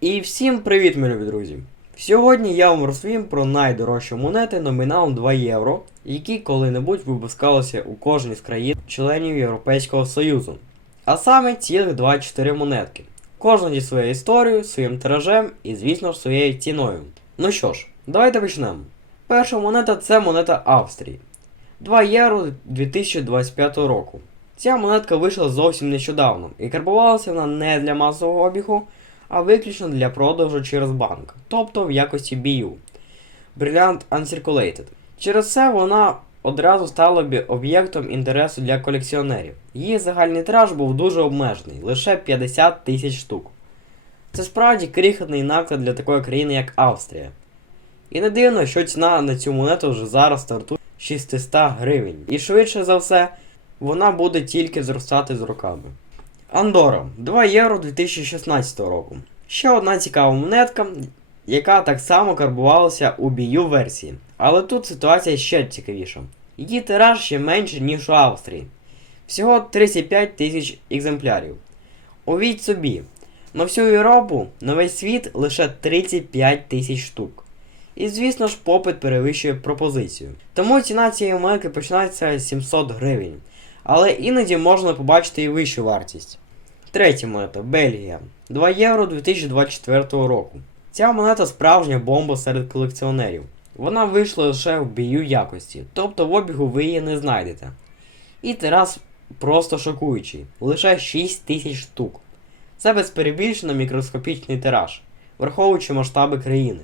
І всім привіт, мої любі друзі! Сьогодні я вам розповім про найдорожчі монети номіналом 2 євро, які коли-небудь випускалися у кожній з країн членів Європейського Союзу. А саме цілих 24 монетки. Кожна зі своєю історією, своїм тиражем і, звісно своєю ціною. Ну що ж, давайте почнемо. Перша монета це монета Австрії. 2 євро 2025 року. Ця монетка вийшла зовсім нещодавно і карбувалася вона не для масового обігу, а виключно для продажу через банк, тобто в якості BU. Brilliant Uncirculated. Через це вона одразу стала б об'єктом інтересу для колекціонерів. Її загальний тираж був дуже обмежений, лише 50 тисяч штук. Це справді крихітний наклад для такої країни, як Австрія. І не дивно, що ціна на цю монету вже зараз стартує 600 гривень. І швидше за все, вона буде тільки зростати з роками. Андора 2 євро 2016 року. Ще одна цікава монетка, яка так само карбувалася у BU версії. Але тут ситуація ще цікавіша. Її тираж ще менший, ніж у Австрії. Всього 35 тисяч екземплярів. Увіть собі, на всю Європу, на весь світ лише 35 тисяч штук. І звісно ж попит перевищує пропозицію. Тому ціна цієї монетки починається з 700 гривень. Але іноді можна побачити і вищу вартість. Третя монета Бельгія. 2 євро 2024 року. Ця монета справжня бомба серед колекціонерів. Вона вийшла лише в бію якості, тобто в обігу ви її не знайдете. І тираж просто шокуючий, лише 6 тисяч штук. Це без перебільшено мікроскопічний тираж, враховуючи масштаби країни.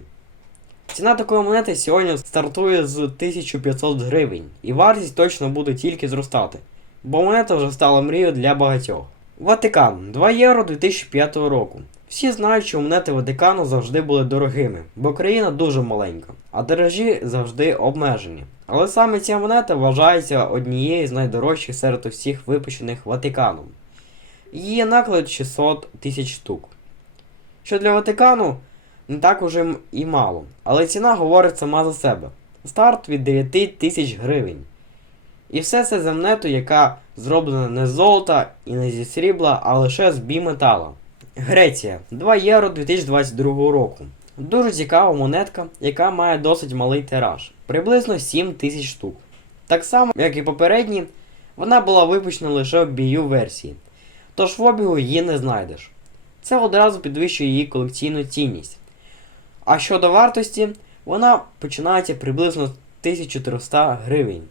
Ціна такої монети сьогодні стартує з 1500 гривень, і вартість точно буде тільки зростати, бо монета вже стала мрією для багатьох. Ватикан 2 євро 2005 року. Всі знають, що монети Ватикану завжди були дорогими, бо країна дуже маленька, а тиражі завжди обмежені. Але саме ця монета вважається однією з найдорожчих серед усіх випущених Ватиканом. Її наклад 600 тисяч штук. Що для Ватикану не так уже і мало, але ціна говорить сама за себе. Старт від 9 тисяч гривень. І все це за монету, яка зроблена не з золота і не зі срібла, а лише з біметала. Греція 2 євро 2022 року. Дуже цікава монетка, яка має досить малий тираж, приблизно 7 тисяч штук. Так само, як і попередні, вона була випущена лише в BU версії, тож в обігу її не знайдеш. Це одразу підвищує її колекційну цінність. А щодо вартості, вона починається приблизно з 1300 гривень.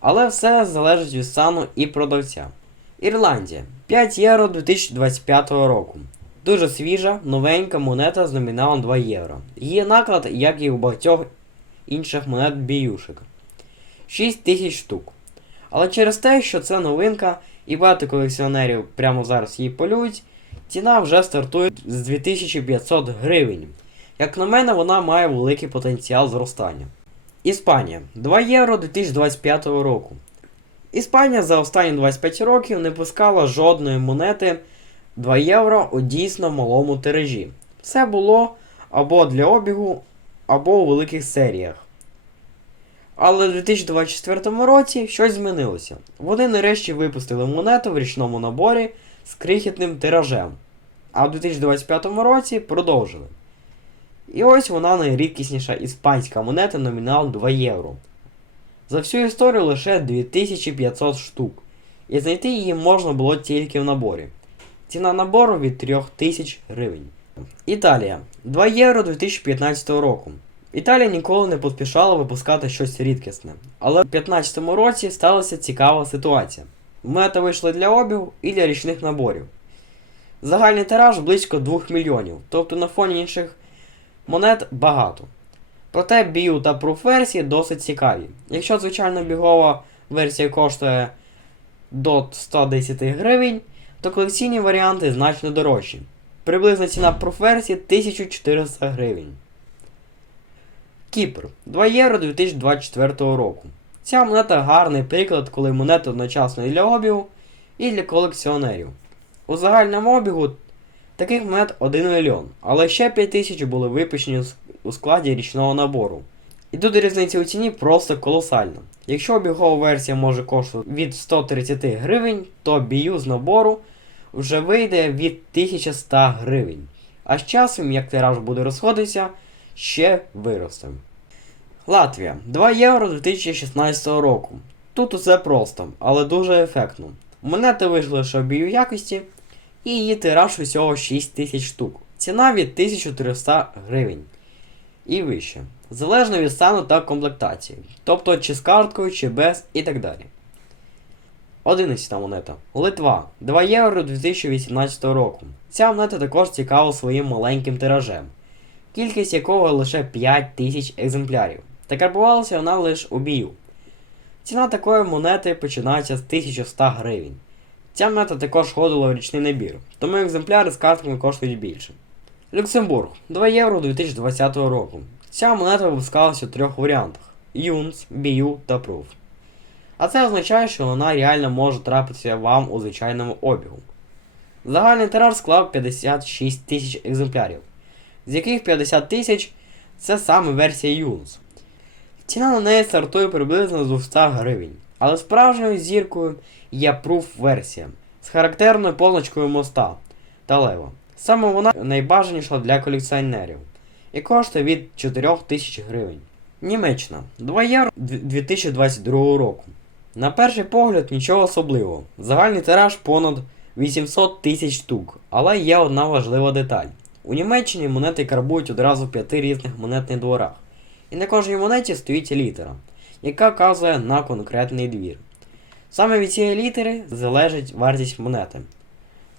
Але все залежить від стану і продавця. Ірландія 5 євро 2025 року. Дуже свіжа, новенька монета з номіналом 2 євро. Її наклад, як і у багатьох інших монет біюшек. 6 тисяч штук. Але через те, що це новинка і багато колекціонерів прямо зараз її полюють, ціна вже стартує з 2500 гривень. Як на мене, вона має великий потенціал зростання. Іспанія 2 євро 2025 року. Іспанія за останні 25 років не пускала жодної монети 2 євро у дійсно малому тиражі. Все було або для обігу, або у великих серіях. Але в 2024 році щось змінилося. Вони нарешті випустили монету в річному наборі з крихітним тиражем. А в 2025 році продовжили. І ось вона найрідкісніша іспанська монета номінал 2 євро. За всю історію лише 2500 штук. І знайти її можна було тільки в наборі. Ціна набору від 3000 гривень. Італія 2 євро 2015 року. Італія ніколи не поспішала випускати щось рідкісне. Але в 2015 році сталася цікава ситуація. Монети вийшли для обігу і для річних наборів. Загальний тираж близько 2 мільйонів, тобто на фоні інших монет багато. Проте бію та пруф версії досить цікаві. Якщо звичайно бігова версія коштує до 110 гривень, то колекційні варіанти значно дорожчі. Приблизна ціна пруф версії 1400 гривень. Кіпр 2 євро 2024 року. Ця монета гарний приклад, коли монета одночасно і для обігу, і для колекціонерів. У загальному обігу таких монет 1 мільйон, але ще 5 тисяч були випущені у складі річного набору. І тут різниця у ціні просто колосальна. Якщо обігова версія може коштувати від 130 гривень, то бію з набору вже вийде від 1100 гривень. А з часом, як тираж буде розходитися, ще виросте. Латвія 2 євро 2016 року. Тут усе просто, але дуже ефектно. Монети вийшли лише в бію якості, і її тираж усього 6 тисяч штук. Ціна від 1300 гривень і вище. Залежно від стану та комплектації. Тобто чи з карткою, чи без і так далі. 11 монета. Литва 2 євро 2018 року. Ця монета також цікава своїм маленьким тиражем, кількість якого лише 5 тисяч екземплярів. Та карбувалася вона лише у бію. Ціна такої монети починається з 1100 гривень. Ця монета також входила в річний набір, тому екземпляри з картками коштують більше. Люксембург 2 євро 2020 року. Ця монета випускалася у трьох варіантах: Юнс, BU та Proof. А це означає, що вона реально може трапитися вам у звичайному обігу. Загальний тираж склав 56 тисяч екземплярів, з яких 50 тисяч це саме версія Юнс. Ціна на неї стартує приблизно з 200 гривень, але справжньою зіркою є Proof версія з характерною позначкою моста та лева. Саме вона найбажаніша для колекціонерів і коштує від 4 тисяч гривень. Німеччина 2 євро 2022 року. На перший погляд нічого особливого. Загальний тираж понад 800 тисяч штук, але є одна важлива деталь. У Німеччині монети карбують одразу в п'яти різних монетних дворах. І на кожній монеті стоїть літера, яка вказує на конкретний двір. Саме від цієї літери залежить вартість монети.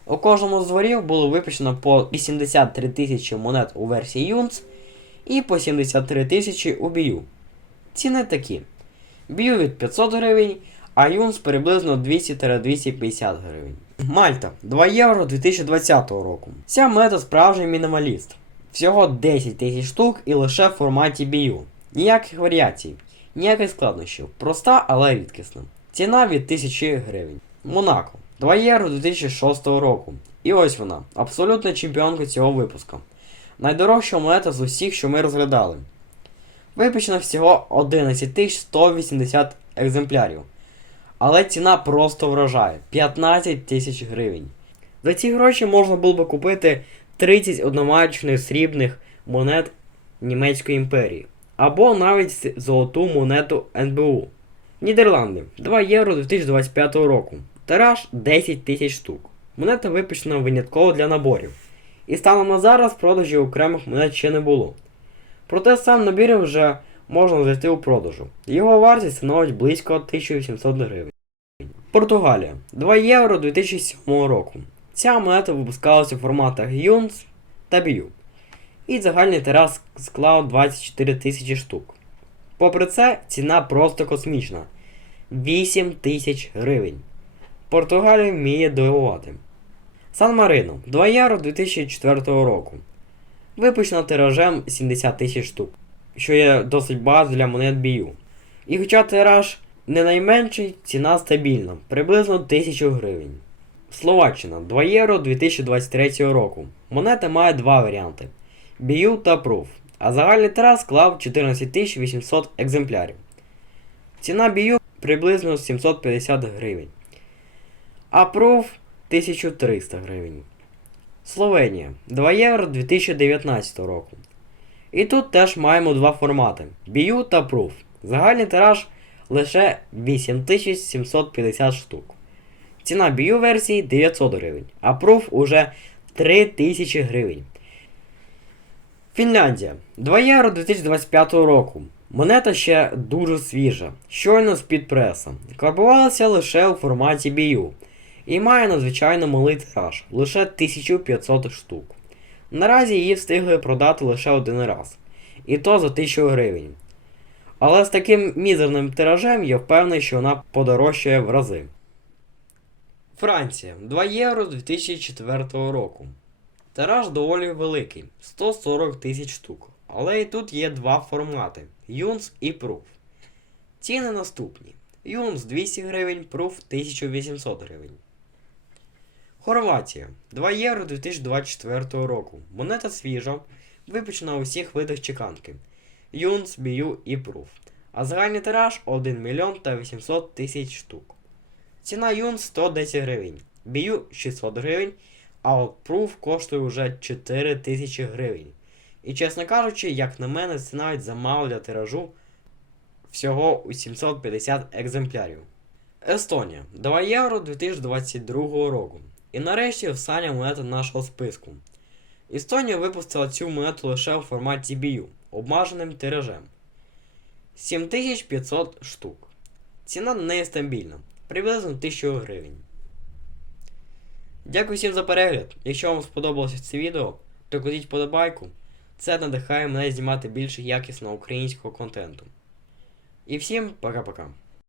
У кожному з дворів було випущено по 83 тисячі монет у версії Юнц і по 73 тисячі у бію. Ціни такі. Бію від 500 гривень, а Юнс приблизно 200-250 гривень. Мальта 2 євро 2020 року. Ця монета справжній мінімаліст. Всього 10 тисяч штук і лише в форматі бію. Ніяких варіацій, ніяких складнощів. Проста, але рідкісна. Ціна від 1000 гривень. Монако 2 євро 2006 року. І ось вона, абсолютна чемпіонка цього випуску. Найдорожча монета з усіх, що ми розглядали. Випущено всього 11 180 екземплярів. Але ціна просто вражає 15 тисяч гривень. За ці гроші можна було би купити 30 одномачних срібних монет Німецької імперії. Або навіть золоту монету НБУ. Нідерланди 2 євро 2025 року. Тираж 10 тисяч штук. Монета випущена винятково для наборів. І станом на зараз продажі окремих монет ще не було. Проте сам набір вже можна знайти у продажу. Його вартість становить близько 1800 гривень. Португалія 2 євро 2007 року. Ця монета випускалася у форматах Юнс та Бію. І загальний тираж склав 24 тисячі штук. Попри це, ціна просто космічна 8 тисяч гривень. Португалія вміє дивувати. Сан Марино 2 євро 2004 року. Випущено тиражем 70 тисяч штук, що є досить багато для монет бію. І хоча тираж не найменший, ціна стабільна, приблизно 1000 гривень. Словаччина 2 євро 2023 року. Монета має два варіанти: бію та Proof. А загальний тираж склав 14 800 екземплярів. Ціна бію приблизно 750 гривень. А Proof 1300 гривень. Словенія 2 євро 2019 року. І тут теж маємо два формати: бію та Proof. Загальний тираж лише 8750 штук. Ціна бію версії 900 гривень, а Proof уже 3000 гривень. Фінляндія 2 євро 2025 року. Монета ще дуже свіжа, щойно з-під преса. Карбувалася лише у форматі бію і має надзвичайно малий тираж лише 1500 штук. Наразі її встигли продати лише один раз, і то за 1000 гривень. Але з таким мізерним тиражем я впевнений, що вона подорожчає в рази. Франція 2 євро з 2004 року. Тираж доволі великий 140 тисяч штук. Але і тут є два формати Юнс і Proof. Ціни наступні: Юнс 200 гривень, Proof 1800 гривень. Хорватія 2 євро 2024 року. Монета свіжа, випущена у всіх видах чеканки. Юнс, Бію і Proof. А загальний тираж 1 мільйон та 800 тисяч штук. Ціна Юнс 110 гривень, Бію 600 гривень а от Proof коштує вже 4 тисячі гривень. І чесно кажучи, як на мене, це навіть замало для тиражу всього у 750 екземплярів. Естонія 2 євро 2022 року. І нарешті остання монета нашого списку. Естонія випустила цю монету лише у форматі BU, обмеженим тиражем. 7500 штук. Ціна на неї стабільна, приблизно 1000 гривень. Дякую всім за перегляд. Якщо вам сподобалося це відео, то кладіть подобайку. Це надихає мене знімати більше якісного українського контенту. І всім пока-пока.